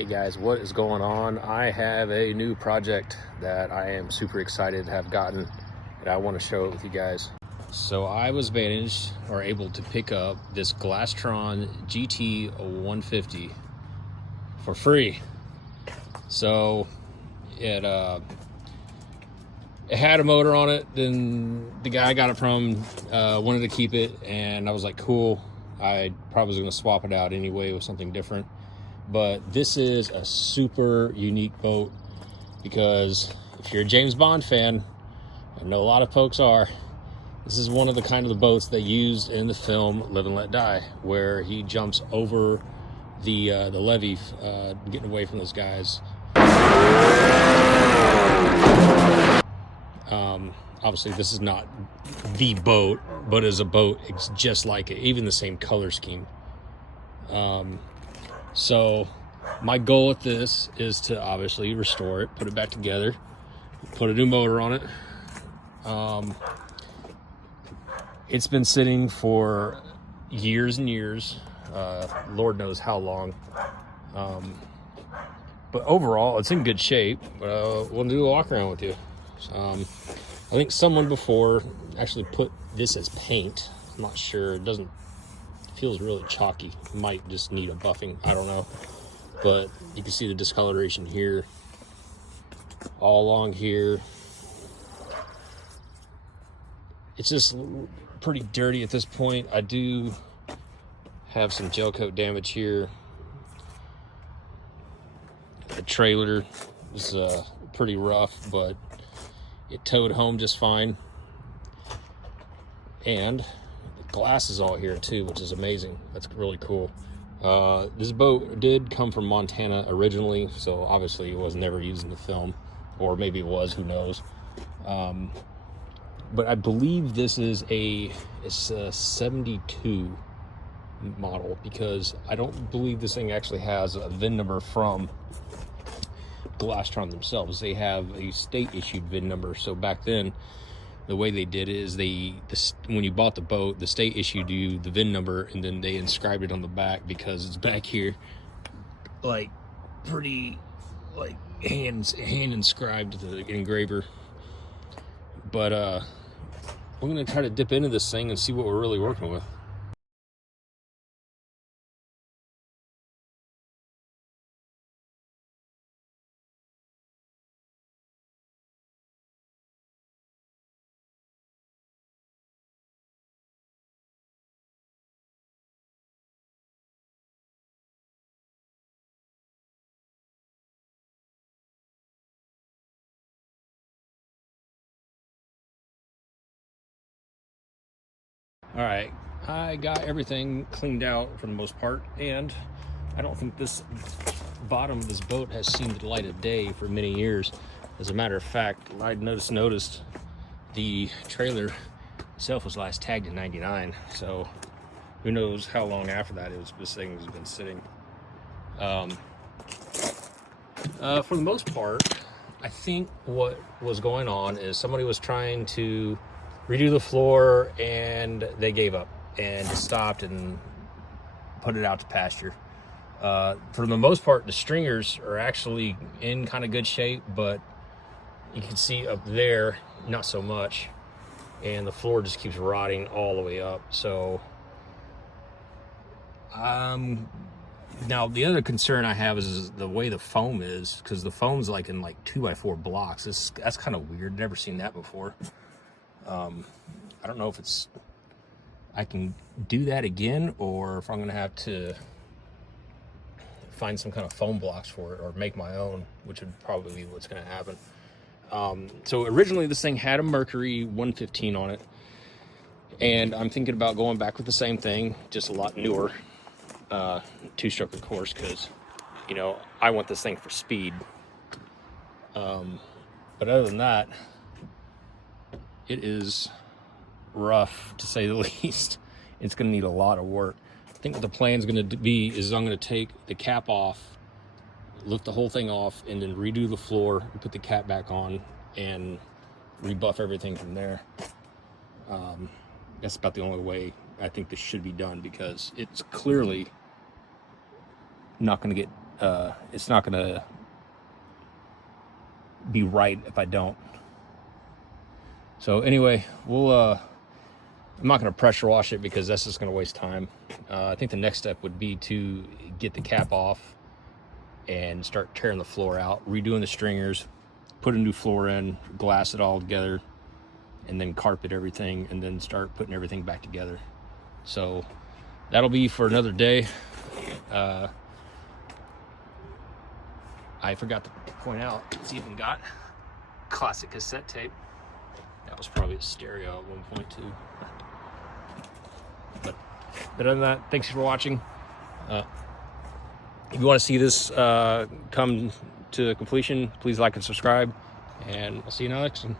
Hey guys, what is going on? I have a new project that I am super excited to have gotten, and I want to share it with you guys. So I was able to pick up this Glaston GT 150 for free. So it had a motor on it. Then the guy I got it from wanted to keep it, and I was like, cool. I probably was going to swap it out anyway with something different. But this is a super unique boat because if you're a James Bond fan, I know a lot of folks are, this is one of the kind of the boats they used in the film Live and Let Die, where he jumps over the levee, getting away from those guys. Obviously this is not the boat, but as a boat, it's just like it, even the same color scheme. So my goal with this is to obviously restore it, put it back together, put a new motor on it. It's been sitting for years and years, Lord knows how long. But overall, it's in good shape. We'll do a walk around with you. I think someone before actually put this as paint. I'm not sure. It feels really chalky. Might just need a buffing. I don't know. But you can see the discoloration here, all along here. It's just pretty dirty at this point. I do have some gel coat damage here. The trailer is pretty rough, but it towed home just fine. And the glass is all here too, which is amazing. That's really cool. This boat did come from Montana originally, so obviously it was never used in the film, or maybe it was, who knows. But I believe this is it's a 72 model, because I don't believe this thing actually has a VIN number from Glaston themselves. They have a state issued VIN number. So back then, the way they did it is when you bought the boat, the state issued you the VIN number, and then they inscribed it on the back, because it's back here, like pretty like hand inscribed to the engraver. But we're gonna try to dip into this thing and see what we're really working with. All right, I got everything cleaned out for the most part, and I don't think this bottom of this boat has seen the light of day for many years. As a matter of fact, I noticed the trailer itself was last tagged in '99, so who knows how long after that this thing has been sitting. For the most part, I think what was going on is somebody was trying to redo the floor, and they gave up and just stopped and put it out to pasture. For the most part, the stringers are actually in kind of good shape, but you can see up there, not so much. And the floor just keeps rotting all the way up. So, now the other concern I have is the way the foam is, because the foam's like in 2x4 blocks. That's kind of weird. Never seen that before. I don't know if I can do that again, or if I'm gonna have to find some kind of foam blocks for it, or make my own, which would probably be what's gonna happen. So originally this thing had a Mercury 115 on it, and I'm thinking about going back with the same thing, just a lot newer, two-stroke of course, because I want this thing for speed. But other than that, it is rough, to say the least. It's going to need a lot of work. I think what the plan is going to be is I'm going to take the cap off, lift the whole thing off, and then redo the floor and put the cap back on and rebuff everything from there. That's about the only way I think this should be done, because it's clearly not going to get it's not gonna be right if I don't. So anyway, I'm not going to pressure wash it because that's just going to waste time. I think the next step would be to get the cap off and start tearing the floor out, redoing the stringers, put a new floor in, glass it all together, and then carpet everything, and then start putting everything back together. So that'll be for another day. I forgot to point out, it's even got classic cassette tape. That was probably a stereo at one point too. But other than that, thanks for watching. If you want to see this come to completion, please like and subscribe, and I'll see you in the next one.